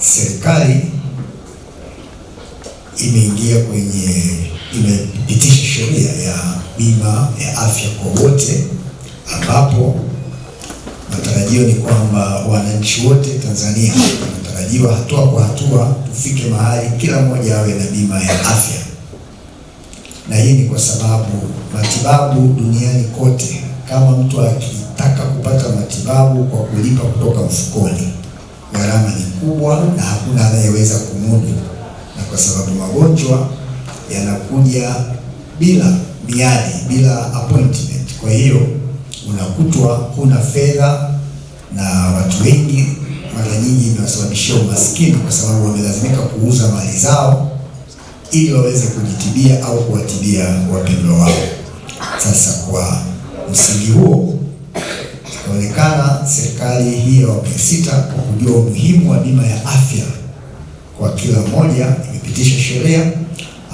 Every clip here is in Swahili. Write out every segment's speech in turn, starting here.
serikali imepitisha sheria ya bima ya afya kwa wote, ambapo matarajio ni kwamba wananchi wote Tanzania wanatarajiwa hatua kwa hatua tufike mahali kila mmoja awe na bima ya afya. Na hii ni kwa sababu matibabu duniani kote, kama mtu akitaka kupata matibabu kwa kulipa kutoka mfukoni, gharama ni kubwa na hakuna anayeweza kumudu, na kwa sababu magonjwa yanakuja bila miadi, bila appointment. Kwa hiyo unakutwa huna fedha, na watu wengi mara nyingi imewasababishia umaskini kwa sababu wamelazimika kuuza mali zao ili waweze kujitibia au kuwatibia wapendwa wao. Sasa kwa msingi huo, inaonekana serikali hii ya awamu ya sita kwa kujua umuhimu wa bima ya afya kwa kila mmoja imepitisha sheria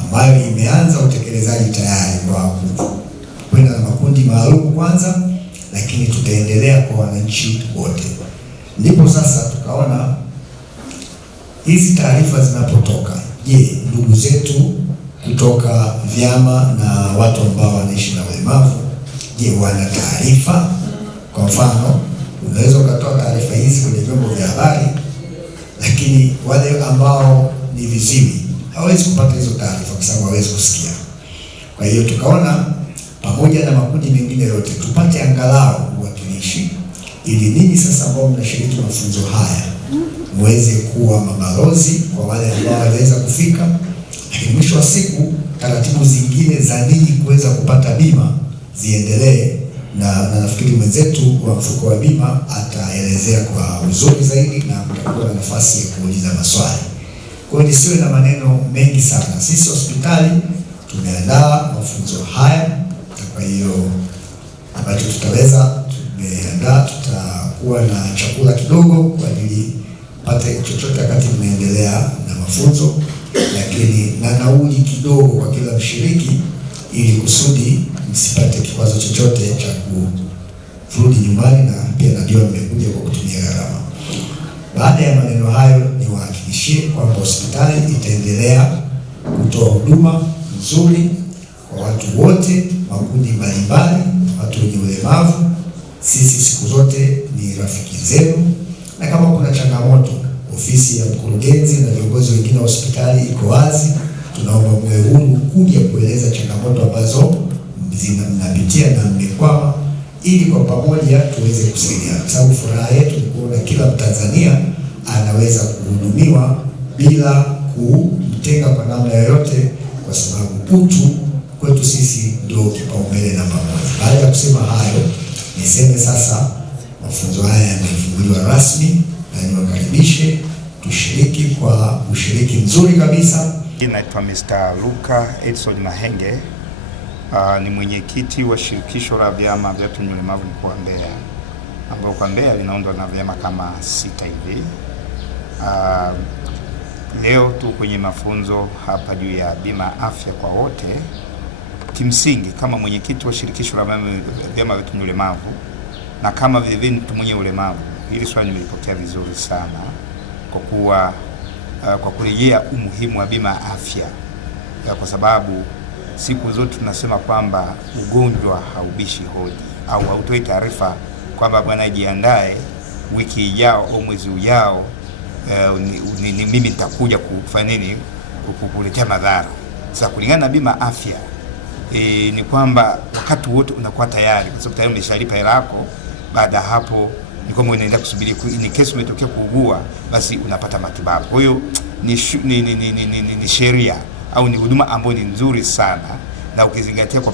ambayo imeanza utekelezaji tayari kwa kwenda na makundi maalum kwanza, lakini tutaendelea kwa wananchi wote. Ndipo sasa tukaona hizi taarifa zinapotoka, je, ndugu zetu kutoka vyama na watu ambao wanaishi na ulemavu, je, wana taarifa? Kwa mfano, unaweza ukatoa taarifa hizi kwenye vyombo vya habari, lakini wale ambao ni viziwi hawezi kupata hizo taarifa kwa sababu hawezi kusikia. Kwa hiyo tukaona pamoja na makundi mengine yote tupate angalau uwakilishi, ili ninyi sasa ambao mnashiriki mafunzo haya muweze kuwa mabalozi kwa wale ambao waweza kufika, lakini mwisho wa siku taratibu zingine za ninyi kuweza kupata bima ziendelee, na nafikiri mwenzetu wa mfuko wa bima ataelezea kwa uzuri zaidi na mtakuwa na nafasi ya kuuliza maswali. Kwa hiyo nisiwe na maneno mengi sana. Sisi hospitali tumeandaa mafunzo haya, kwa hiyo ambacho tumeandaa, tutakuwa na chakula kidogo kwa ajili pate chochote wakati mnaendelea na mafunzo, lakini na nauli kidogo kwa kila mshiriki, ili kusudi msipate kikwazo chochote cha kurudi nyumbani, na pia najua mmekuja kwa kutumia gharama. Baada ya maneno hayo, niwahakikishie kwamba hospitali itaendelea kutoa huduma nzuri kwa watu wote, makundi mbalimbali, watu wenye ulemavu. Sisi siku zote ni rafiki zenu, na kama kuna changamoto, ofisi ya mkurugenzi na viongozi wengine wa hospitali iko wazi. Tunaomba mwe huru kuja kueleza changamoto ambazo mnapitia na mmekwama, ili kwa pamoja tuweze kusaidiana, kwa sababu furaha yetu ni kuona kila Mtanzania anaweza kuhudumiwa bila kumtenga kwa namna yoyote, kwa sababu utu kwetu sisi ndio kipaumbele namba moja. Baada ya kusema hayo, niseme sasa mafunzo haya yamefunguliwa rasmi, na niwakaribishe tushiriki kwa ushiriki mzuri kabisa. Naitwa Mr. Luka Edson Mahenge, ni mwenyekiti wa shirikisho la vyama vya watu wenye ulemavu mkoa wa Mbeya, ambao kwa Mbeya linaundwa na vyama kama 6 hivi. Leo tu kwenye mafunzo hapa juu ya bima afya kwa wote. Kimsingi kama mwenyekiti wa shirikisho la vyama vya watu wenye ulemavu na kama vile mtu mwenye ulemavu, hili swali nimelipokea vizuri sana, kwa kuwa kwa kurejea umuhimu wa bima afya, kwa sababu siku zote tunasema kwamba ugonjwa haubishi hodi au hautoi taarifa kwamba bwana jiandae wiki ijao au mwezi ujao mimi nitakuja kufanya nini kukuletea madhara. Sasa kulingana na bima afya ni kwamba wakati wote unakuwa tayari, kwa sababu tayari umeshalipa hela yako. Baada hapo ni kwamba unaendelea kusubiri, ni kesi umetokea kuugua, basi unapata matibabu. Kwa hiyo ni sheria au ni huduma ambayo ni nzuri sana, na ukizingatia kwa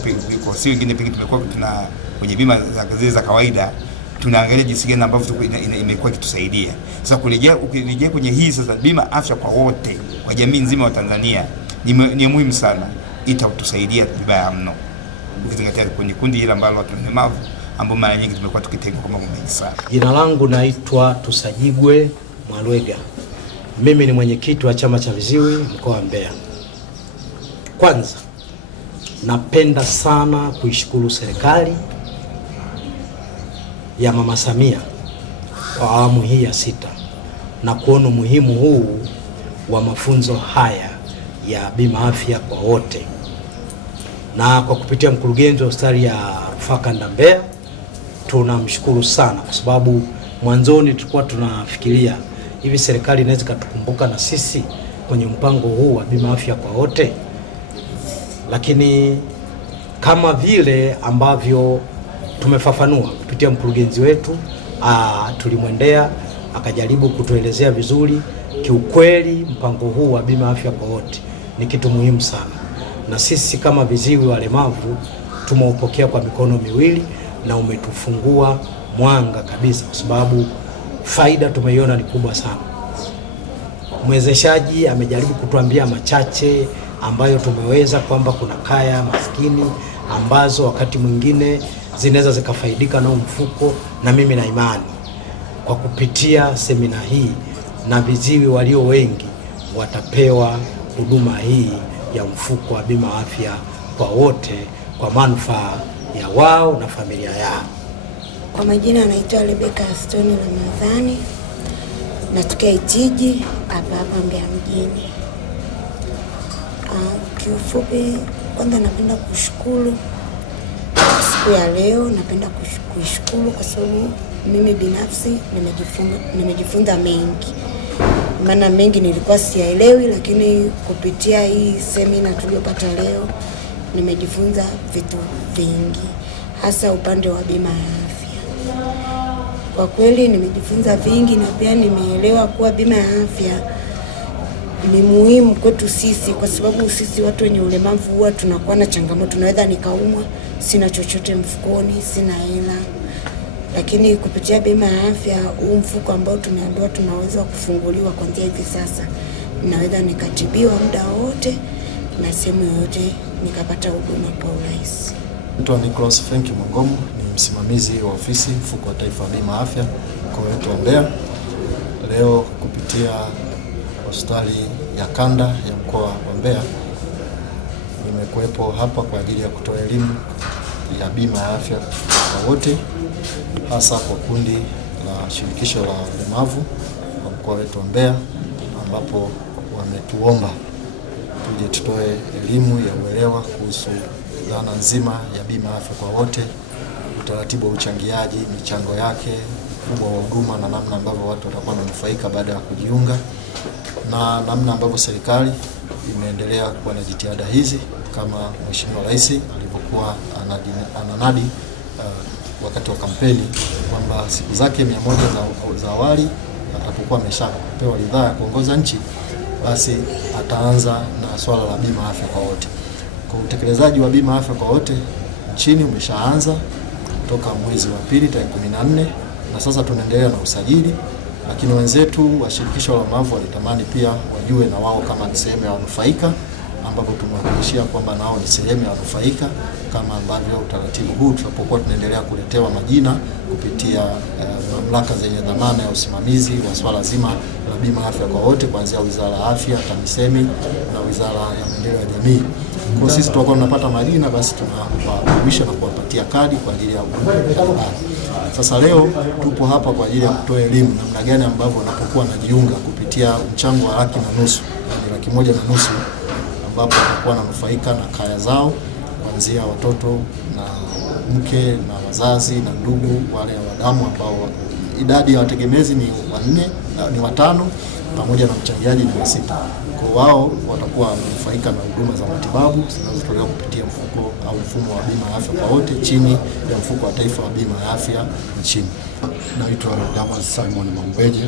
si wengine pengine tumekuwa kwenye bima za kawaida tunaangalia jinsi gani ambavyo imekuwa ikitusaidia. Sasa ukirejea kwenye hii sasa bima afya kwa wote, kwa jamii nzima wa Tanzania, ni muhimu sana, itatusaidia vibaya mno, ukizingatia kwenye kundi hili ambalo watu wenye ulemavu ambao mara nyingi tumekuwa tukitenga kwa mambo mengi sana. Jina langu naitwa Tusajibwe Mwalwega. Mimi ni mwenyekiti wa chama cha viziwi mkoa wa Mbeya. Kwanza napenda sana kuishukuru serikali ya Mama Samia kwa awamu hii ya 6 na kuona umuhimu huu wa mafunzo haya ya bima afya kwa wote, na kwa kupitia mkurugenzi wa hospitali ya rufaa kanda Mbeya tunamshukuru sana, kwa sababu mwanzoni tulikuwa tunafikiria hivi serikali inaweza kutukumbuka na sisi kwenye mpango huu wa bima afya kwa wote, lakini kama vile ambavyo tumefafanua kupitia mkurugenzi wetu, tulimwendea akajaribu kutuelezea vizuri. Kiukweli mpango huu wa bima afya kwa wote ni kitu muhimu sana, na sisi kama viziwi walemavu tumeupokea kwa mikono miwili na umetufungua mwanga kabisa, kwa sababu faida tumeiona ni kubwa sana. Mwezeshaji amejaribu kutuambia machache ambayo tumeweza, kwamba kuna kaya maskini ambazo wakati mwingine zinaweza zikafaidika na mfuko, na mimi na imani kwa kupitia semina hii na viziwi walio wengi watapewa huduma hii ya mfuko wa bima afya kwa wote kwa manufaa ya wao na familia yao. Kwa majina anaitwa Rebecca Astoni Ramadhani, natokea Itigi hapa Mbeya mjini. Kiufupi, kwanza napenda kushukuru siku ya leo. Napenda kuishukuru kwa sababu mimi binafsi nimejifunza mengi, maana mengi nilikuwa siyaelewi, lakini kupitia hii semina tuliyopata leo nimejifunza vitu vingi, hasa upande wa bima ya afya. Kwa kweli nimejifunza vingi, na pia nimeelewa kuwa bima ya afya ni muhimu kwetu sisi, kwa sababu sisi watu wenye ulemavu huwa tunakuwa na changamoto. Naweza nikaumwa, sina chochote mfukoni, sina hela, lakini kupitia bima ya afya, huu mfuko ambao tumeambiwa tunaweza kufunguliwa kuanzia hivi sasa, naweza nikatibiwa muda wote na sehemu yoyote nikapata huduma kwa urahisi. Naitwa Nicholas Frank Mwangomo, ni msimamizi wa ofisi mfuko wa taifa wa bima afya mkoa wetu wa Mbeya. Leo kupitia hospitali ya kanda ya mkoa wa Mbeya nimekuwepo hapa kwa ajili ya kutoa elimu ya bima ya afya kwa wote, hasa kwa kundi la shirikisho la ulemavu wa mkoa wetu wa Mbeya, ambapo wametuomba tuje tutoe elimu ya uelewa kuhusu dhana nzima ya bima ya afya kwa wote, utaratibu wa uchangiaji, michango yake, ukubwa wa huduma na namna ambavyo watu watakuwa wananufaika baada ya kujiunga, na namna ambavyo serikali imeendelea kuwa na jitihada hizi kama Mheshimiwa Rais alivyokuwa ananadi wakati wa kampeni kwamba siku zake 100 za awali atakapokuwa ameshapewa ridhaa ya kuongoza nchi, basi ataanza na swala la bima afya kwa wote. Kwa utekelezaji wa bima afya kwa wote nchini umeshaanza toka mwezi wa pili tarehe 14, na sasa tunaendelea na usajili, lakini wenzetu wa shirikisho la ulemavu walitamani pia wajue na wao kama ni sehemu ya wanufaika, ambapo tumewahakikishia kwamba nao ni sehemu ya wanufaika, kama ambavyo utaratibu huu tutapokuwa tunaendelea kuletewa majina kupitia mamlaka zenye dhamana ya usimamizi wa swala zima la bima afya kwa wote, kuanzia Wizara ya Afya, TAMISEMI na Wizara ya Maendeleo ya Jamii. Kwa sisi tutakuwa tunapata majina, basi tunawakaribisha na kuwapatia kadi kwa ajili ya habari. Sasa leo tupo hapa kwa ajili ya kutoa elimu namna gani ambavyo wanapokuwa wanajiunga kupitia mchango wa 1,500, yani 1,500, ambapo watakuwa wananufaika na kaya zao, kuanzia watoto na mke na wazazi na ndugu wale wa damu, ambao idadi ya wategemezi ni 5 pamoja na mchangiaji ni 6. Kwa wao watakuwa wananufaika na huduma za matibabu zinazotolewa kupitia mfuko au mfumo wa bima ya afya kwa wote chini ya mfuko wa taifa wa bima ya afya nchini. Naitwa Damas Simon Mambeje,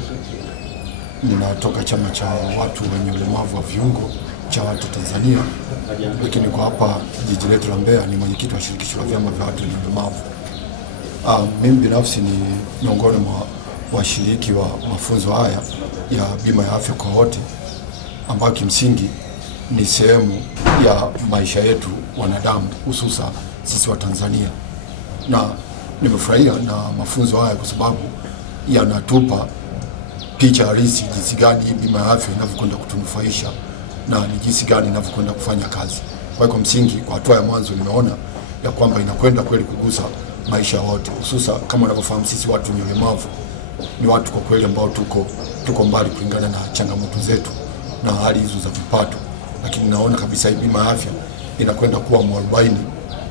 ninatoka chama cha watu wenye ulemavu wa viungo cha watu Tanzania, lakini kwa hapa jiji letu la Mbeya ni mwenyekiti wa shirikisho la vyama vya watu wenye ulemavu. Mimi binafsi ni miongoni mwa washiriki wa mafunzo haya ya bima ya afya kwa wote, ambayo kimsingi ni sehemu ya maisha yetu wanadamu, hususa sisi wa Tanzania. Na nimefurahia na mafunzo haya kwa sababu yanatupa picha halisi jinsi gani bima ya afya inavyokwenda kutunufaisha na ni jinsi gani inavyokwenda kufanya kazi. Kwa hiyo msingi, kwa hatua ya mwanzo nimeona ya kwamba inakwenda kweli kugusa maisha wote, hususa kama unavyofahamu sisi watu wenye ulemavu ni watu kwa kweli ambao tuko tuko mbali kulingana na changamoto zetu na hali hizo za vipato, lakini naona kabisa hii bima ya afya inakwenda kuwa mwarobaini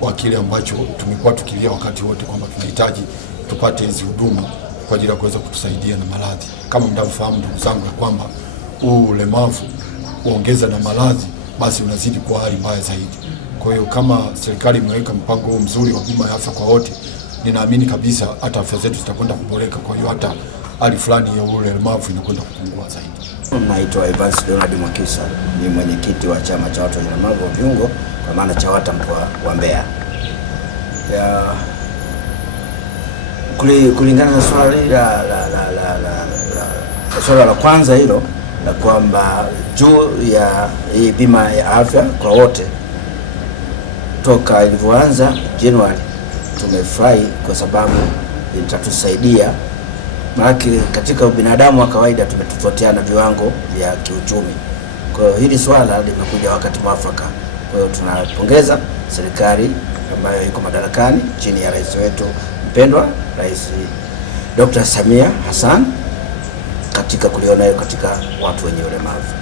wa kile ambacho tumekuwa tukilia wakati wote kwamba tunahitaji tupate hizi huduma kwa ajili ya kuweza kutusaidia na maradhi. Kama mnavyofahamu ndugu zangu, ya kwamba huu ulemavu kuongeza na maradhi basi unazidi kwa hali mbaya zaidi. Kwa hiyo kama serikali imeweka mpango huu mzuri wa bima ya afya kwa wote, ninaamini kabisa hata afya zetu zitakwenda kuboreka. Kwa hiyo hata hali fulani ya ulemavu inakwenda kupungua zaidi. Naitwa Evans Donald Mwakisa, ni mwenyekiti wa chama cha watu wenye ulemavu wa viungo kwa maana CHAWATA mkoa wa Mbeya. Kulingana na swala la kwanza hilo na kwamba juu ya hii bima ya afya kwa wote toka ilivyoanza Januari, tumefurahi kwa sababu itatusaidia. Maana katika binadamu wa kawaida tumetofautiana viwango vya kiuchumi. Kwa hiyo hili swala limekuja wakati mwafaka. Kwa hiyo tunapongeza serikali ambayo iko madarakani chini ya rais wetu mpendwa, Rais Dr. Samia Hassan, katika kuliona hiyo katika watu wenye ulemavu.